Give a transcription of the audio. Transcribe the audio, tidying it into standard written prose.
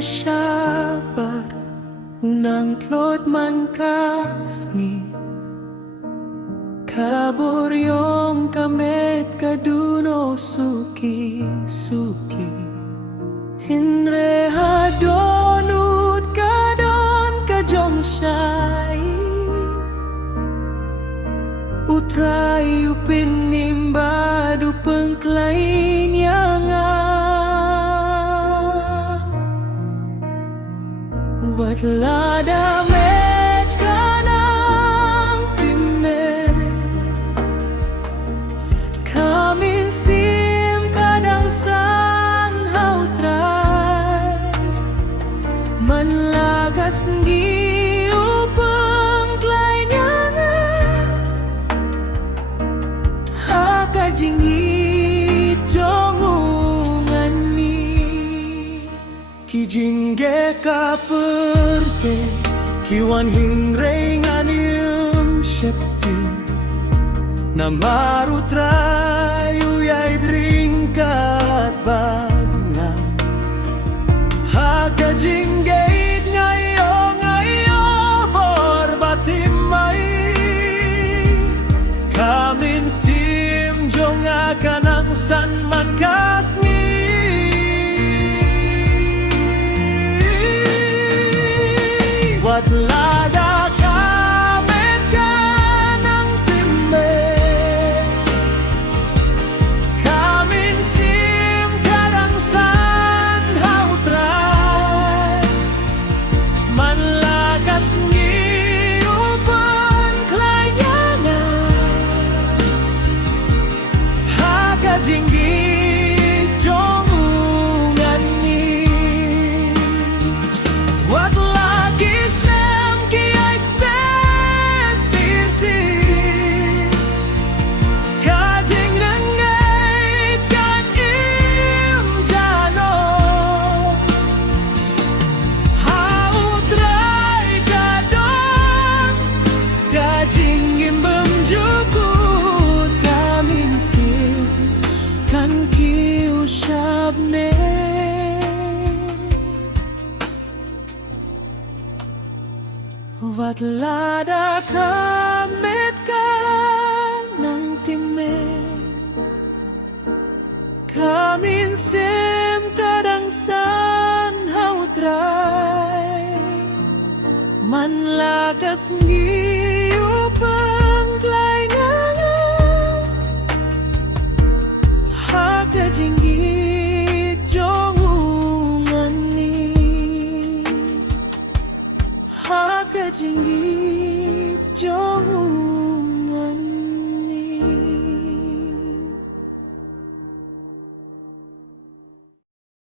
syabar unang tlod man kasngi kaburyong kamet kaduno suki-suki hinrehadonut kadon kajong syai utray upinimbadu pengklain yang Watla met kanang timen Kamin sim kadang san hautray Manlagas ngi upang klainyanga Hakajingit jongungan ni Kijingge kaperte Kiwan hingray nganium syeptin Namarutrayu yay dringkat bagna Hakajinggeit ngayo borbatimay Kamin sim jonga kanang san man kasmi Watlada kamet kanang timen Kamin sim kadang san hautray Manlagas ngi upan klayangan Hakajinggi jongungan ni Watlada kamet kanang timen Kamin sim kadang san hautray Manlagas ngi upang klainangan Hakajingit jongungan ni Hakajingit